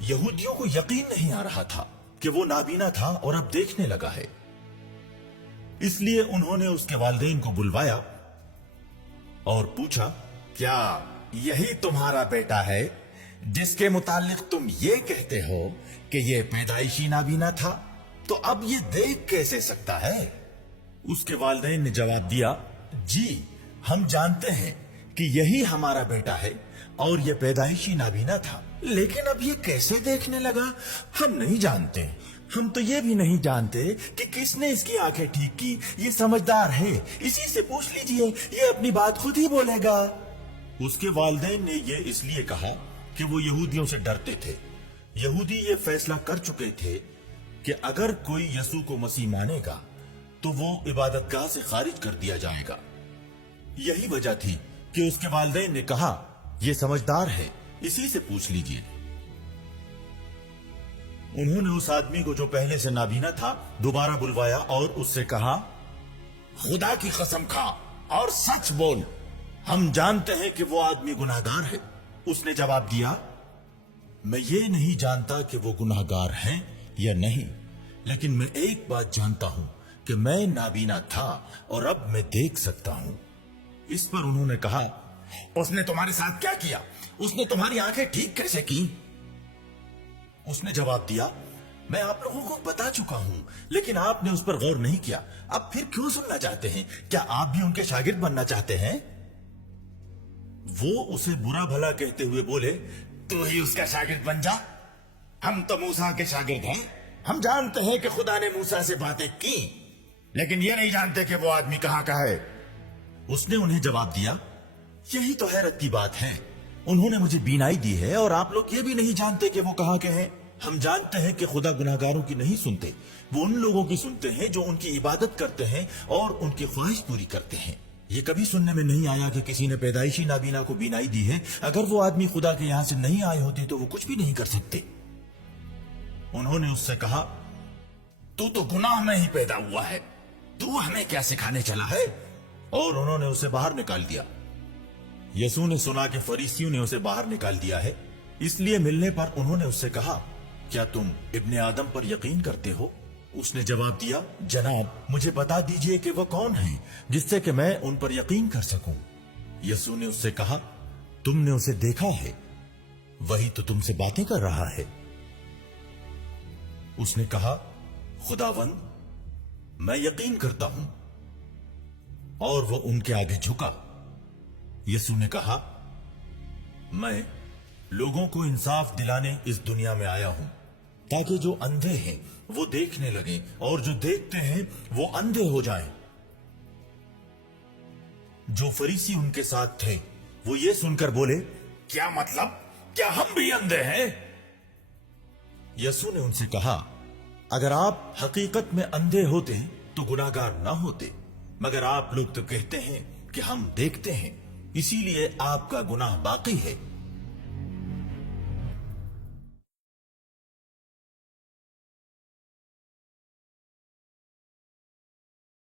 یہودیوں کو یقین نہیں آ رہا تھا کہ وہ نابینا تھا اور اب دیکھنے لگا ہے، اس لیے انہوں نے اس کے والدین کو بلوایا اور پوچھا، کیا یہی تمہارا بیٹا ہے جس کے متعلق تم یہ کہتے ہو کہ یہ پیدائشی نابینا تھا؟ تو اب یہ دیکھ کیسے سکتا ہے؟ اس کے والدین نے جواب دیا، جی ہم جانتے ہیں کہ یہی ہمارا بیٹا ہے اور یہ پیدائشی نابینا تھا، لیکن اب یہ کیسے دیکھنے لگا ہم نہیں جانتے۔ ہم تو یہ بھی نہیں جانتے کہ کس نے اس کی آنکھیں ٹھیک کی، یہ سمجھدار ہے، اسی سے پوچھ لیجئے، یہ اپنی بات خود ہی بولے گا۔ اس کے والدین نے یہ اس لیے کہا کہ وہ یہودیوں سے ڈرتے تھے۔ یہودی یہ فیصلہ کر چکے تھے کہ اگر کوئی یسوع کو مسیح مانے گا تو وہ عبادت گاہ سے خارج کر دیا جائے گا۔ یہی وجہ تھی کہ اس کے والدین نے کہا، یہ سمجھدار ہے، اسی سے پوچھ لیجئے۔ انہوں نے اس آدمی کو جو پہلے سے نابینا تھا دوبارہ بلوایا اور اس سے کہا، خدا کی قسم کھا اور سچ بول، ہم جانتے ہیں کہ وہ آدمی گناہگار ہے۔ اس نے جواب دیا، میں یہ نہیں جانتا کہ وہ گناہگار ہیں یا نہیں، لیکن میں ایک بات جانتا ہوں کہ میں نابینا تھا اور اب میں دیکھ سکتا ہوں۔ اس پر انہوں نے کہا، اس نے تمہارے ساتھ کیا کیا؟ اس نے تمہاری آنکھیں ٹھیک کیسے کی؟ اس نے جواب دیا، میں آپ لوگوں کو بتا چکا ہوں، لیکن آپ نے اس پر غور نہیں کیا۔ اب پھر کیوں سننا چاہتے ہیں؟ کیا آپ بھی ان کے شاگرد بننا چاہتے ہیں؟ وہ اسے برا بھلا کہتے ہوئے بولے، تو ہی اس کا شاگرد بن جا، ہم تو موسیٰ کے شاگرد ہیں، ہم جانتے ہیں کہ خدا نے موسیٰ سے باتیں کی، لیکن یہ نہیں جانتے کہ وہ آدمی کہاں کا ہے۔ اس نے انہیں جواب دیا، یہی تو حیرت کی بات ہے، انہوں نے مجھے بینائی دی ہے اور آپ لوگ یہ بھی نہیں جانتے کہ وہ کہاں کے ہیں۔ ہم جانتے ہیں کہ خدا گناہگاروں کی نہیں سنتے، وہ ان لوگوں کی سنتے ہیں جو ان کی عبادت کرتے ہیں اور ان کی خواہش پوری کرتے ہیں۔ یہ کبھی سننے میں نہیں آیا کہ کسی نے پیدائشی نابینا کو بینائی دی ہے۔ اگر وہ آدمی خدا کے یہاں سے نہیں آئے ہوتے تو وہ کچھ بھی نہیں کر سکتے۔ انہوں نے اس سے کہا، تو گناہ میں ہی پیدا ہوا ہے، تو ہمیں کیا سکھانے چلا ہے؟ اور انہوں نے اسے باہر نکال دیا۔ یسوع نے سنا کہ فریسیوں نے اسے باہر نکال دیا ہے، اس لیے ملنے پر انہوں نے اس سے کہا، کیا تم ابن آدم پر یقین کرتے ہو؟ اس نے جواب دیا، جناب مجھے بتا دیجئے کہ وہ کون ہیں جس سے کہ میں ان پر یقین کر سکوں۔ یسوع نے اس سے کہا، تم نے اسے دیکھا ہے، وہی تو تم سے باتیں کر رہا ہے۔ اس نے کہا، خداوند میں یقین کرتا ہوں، اور وہ ان کے آگے جھکا۔ یسوع نے کہا، میں لوگوں کو انصاف دلانے اس دنیا میں آیا ہوں، تاکہ جو اندھے ہیں وہ دیکھنے لگیں اور جو دیکھتے ہیں وہ اندھے ہو جائیں۔ جو فریسی ان کے ساتھ تھے وہ یہ سن کر بولے، کیا مطلب؟ کیا ہم بھی اندھے ہیں؟ یسوع نے ان سے کہا، اگر آپ حقیقت میں اندھے ہوتے تو گناہگار نہ ہوتے، مگر آپ لوگ تو کہتے ہیں کہ ہم دیکھتے ہیں، اسی لیے آپ کا گناہ باقی ہے۔